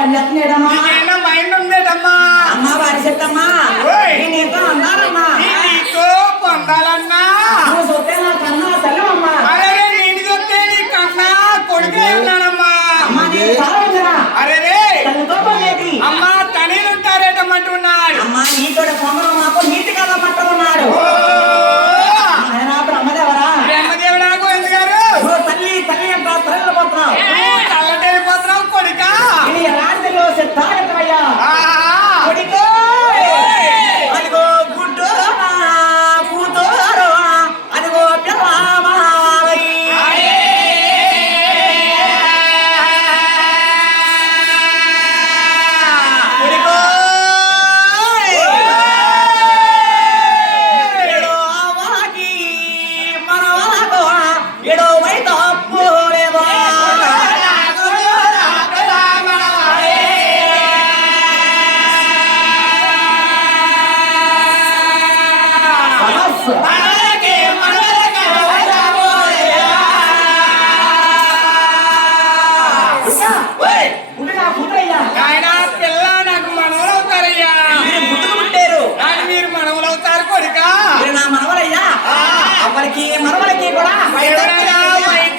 పని చేస్తున్నాడమ్మా నీకేనా మైండ్ ఉండేదమ్మా అమ్మా వారి చెప్తమ్మా నీతో అన్నారమ్మా నీతో పొందాలన్నా నువ్వు చూస్తే నా కన్నా తల్లమ్మా అరే నేను చూస్తే నీ కన్నా కొడుకే ఉన్నానమ్మా అమ్మా నేను చాలా అరే తనతో పనేది అమ్మా తనేలుంటారేటమంటున్నాడు అమ్మా నీతో పొందడం మాకు నీతి కదా పట్టమన్నాడు ఆయన బ్రహ్మదేవరా బ్రహ్మదేవుడా గోవింద గారు తల్లి తల్లి అంట తరలిపోతున్నావు తల్లటెళ్ళిపోతున్నావు కొడుక ఇది రాత్రిలో సిద్ధాగతమయ్యా కొడుకు అదిగో గుడ్డు కూతురు అదిగో పిల్లమావై కొడుకు ఏడో అవాకి మనవాకు ఏడో వైతో పోలేదో ఆయన పిల్ల నాకు మనవలవుతారయ్యా నాకు మీరు మనవలవుతారు కొడుక నా మనవలయ్యా అప్పటికి మనవలకి కూడా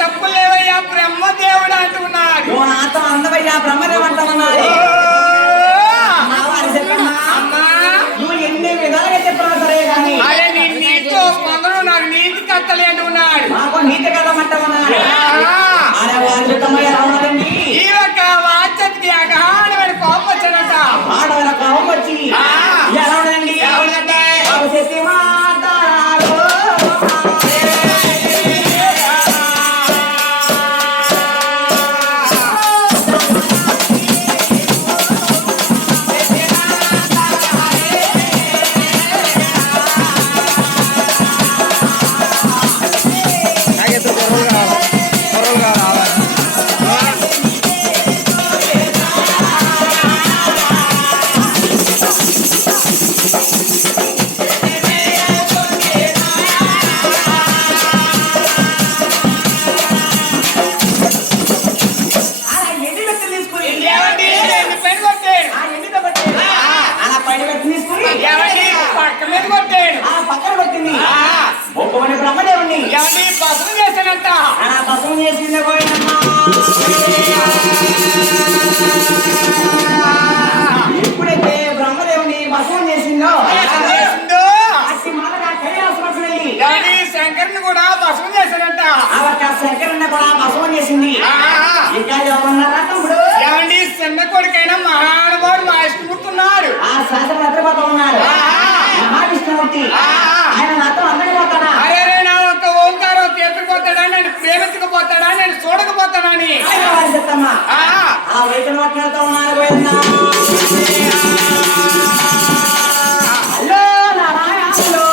తప్పులు లేవయ్యా బ్రహ్మదేవుడు అంటున్నాడు నువ్వు నాతో అందవయ్యా బ్రహ్మదేవ్ అంటామన్నాడు అమ్మా నువ్వు ఎన్ని విధాలుగా చెప్పినా సరే కానీ అరే నీ నీతో పొందడం నాకు నీతి కట్టలే అంటున్నాడు మాకు నీతి కదమంటామన్నాడు అరే వారి ఎలా ఉన్నారండి ఈ యొక్క వాచకి అగాఢమైన కోపం వచ్చానట ఆడవల కోపం వచ్చి ఎలా ఉండండి శక్తి మాట్లాడారు బ్రహ్మదేవుని పసుపు చేశానంట పశువు చేసిందే పోయినమ్మా ఎప్పుడైతే బ్రహ్మదేవుని పశువు చేసిందో అట్టి మాటగా కైలాసపట్నం వెళ్ళి శంకర్ని కూడా పసుపు చేశానంట శంకరుని కూడా పశువు చేసింది ఇంకా ఎవరున్నారా తమ్ముడు ఏమండి చిన్న కొడుకైనా మహానుభావుడు మా ఇష్టమూర్తున్నాడు ఆ శాస్త్రం నిద్రపోతా ఉన్నారు మహావిష్ణుమూర్తి ఆయన నాతో అందరికి పోతాడా అరే నా ఒక ఓంకారం తీర్చుకుపోతాడా నేను ప్రేమించకపోతాడా నేను చూడకపోతానని చెప్తామా ఆ వైద్యులు మాట్లాడుతూ ఉన్నారు హలో నారాయణలో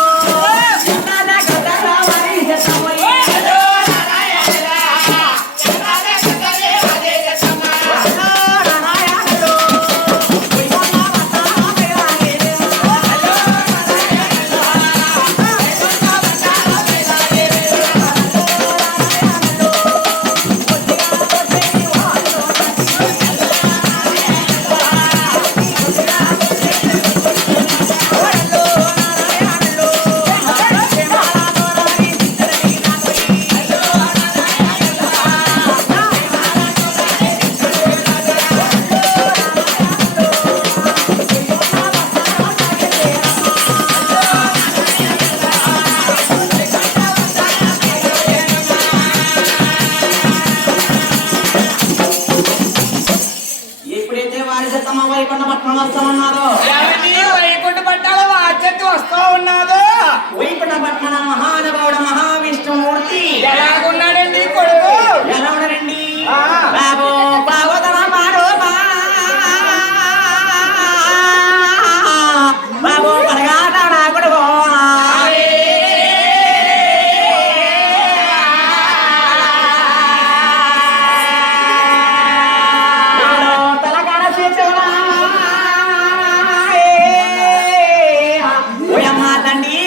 వైకుంఠపట్నం వస్తా ఉన్నాడు వైకుంఠపట్నాల వాచ్యత వస్తా ఉన్నాడు వైకుంఠపట్నం మహానుభావుడు మహావిష్ణుమూర్తి ఎలాగున్నాడండి కొడుకు ఎలా ఉన్నాడండి బాబు బాబోదరా మాడు బాబు పరగాట నా కొడుకు తలకాడ చేసేవరా తండ్రి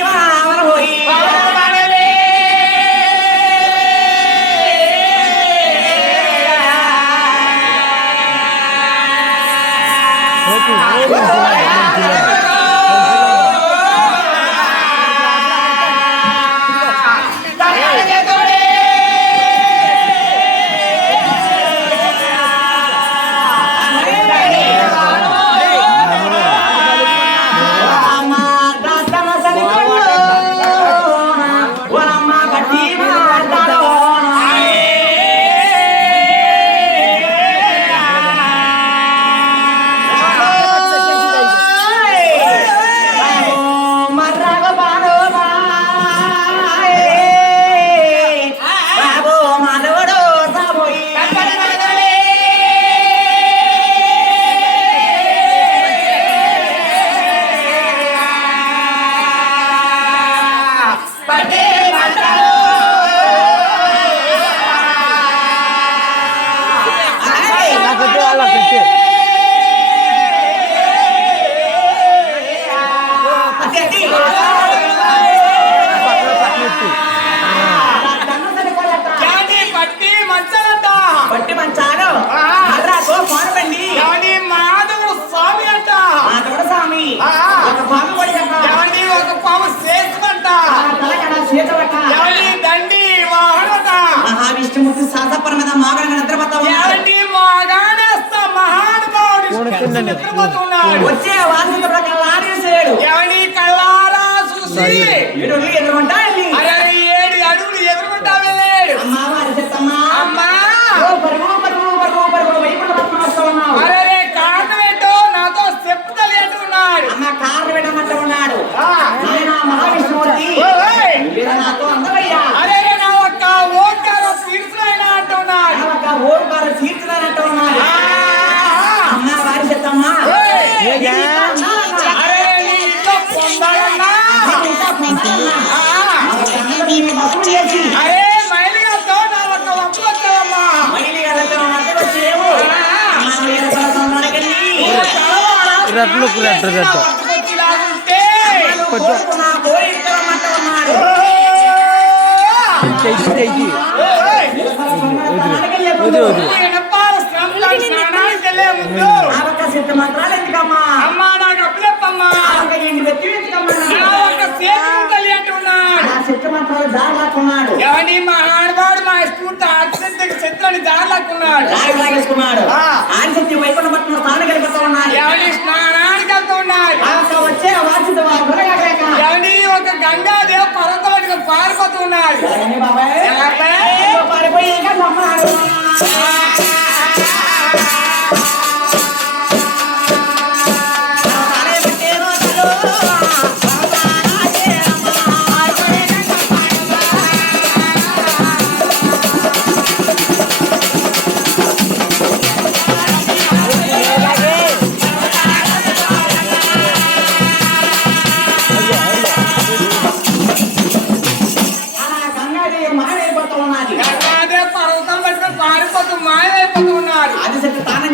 బట్టి మంచాలు అర్రాకో పాడబండి మాధవుడు స్వామి అంట మాధవుడు స్వామి ఒక పాము పడి ఒక పాము చేతుమంట తలకడ చేతవట దండి వాహనట మహావిష్ణుమూర్తి శాసపర మీద మాగణ నిద్రపోతావు మాగానేస్తా మహానుభావుడు నిద్రపోతున్నాడు వచ్చే వార్షిక ప్రకారం ఆదేశాడు కళ్ళారా చూసి ఎదురుకుంటా ఏడు అడుగులు ఎదురుకుంటా వెళ్ళాడు అమ్మా వారి చెత్తమ్మా అమ్మా అరే కారణం ఏంటో నాతో చెప్తలేటున్నాడు అమ్మ కారణం ఏంటంటే ఉన్నాడు మహావిష్ణుమూర్తి నాతో అందవయ్యా అరే నా ఒక్క ఓంకారం తీర్చునైనా అంటున్నాడు నా ఒక్క ఓంకారం తీర్చునైనట్టు ఉన్నాడు అమ్మ వారి చెత్తమ్మా అరే నీ ఇంట్లో పొందాలన్నా అరే మైలిగాతో నా ఒక్క వంపు వచ్చావమ్మా అమ్మా నాకు అప్పులెప్పమ్మా ఎవరి మా ఆడవాడు మా స్కూల్ అత్యంత శత్రుని దారిలాక్కున్నాడు ఎవరి స్నానానికి వెళ్తూ ఉన్నాడు ఎవరి ఒక గంగాదేవ్ పర్వతం పారిపోతూ ఉన్నాడు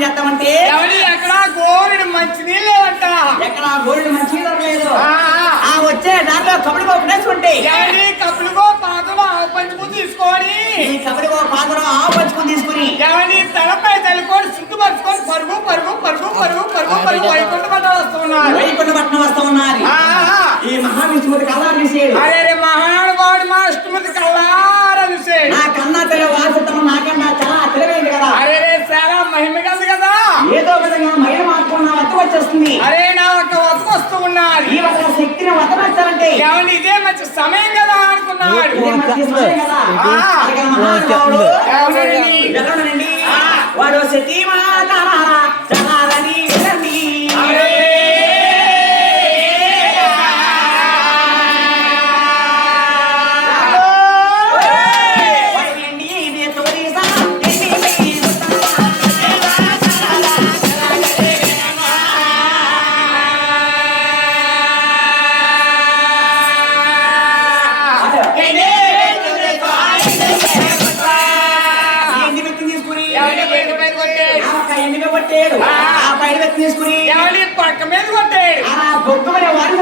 చేస్తామంటే ఎక్కడ గోరుడు మంచి నీళ్ళేవంట ఎక్కడ గోరుడు మంచి లేదు వచ్చే దాంట్లో కబడిగో వేసుకుంటే కబడిగో పాత్రలో ఆవు పంచుకుని తీసుకొని కబడిగో పాత్రలో ఆవు పంచుకుని తీసుకుని ఎవరి తలపై తల్లికోని సిగ్గుపరుచుకొని పరుగు పరుగు పరుగు పరుగు పరుగు పరుగు వైకుంఠపట్నం వస్తూ ఉన్నారు ఈ మహావిష్ణుమూర్తి కల్లారు చూసేది అరే మహానుభావుడు మా విష్ణుమూర్తి కల్లారు చూసేది నా కన్నా తెలియ వారసత్వం నాకన్నా చాలా తెలివైంది కదా అరే చాలా మహిమ కలదు కదా ఏదో విధంగా మహిళ మార్చుకున్న వద్ద వచ్చేస్తుంది అరే నా ఒక వద్ద వస్తూ ఉన్నారు ఈ ఒక శక్తిని వద్దపరచాలంటే ఎవరి ఇదే మంచి సమయం కదా అనుకున్నాడు వాడు శక్తి చలాలని తీసుకుని పక్క మీద కొట్టాడు బొగ్గు వారి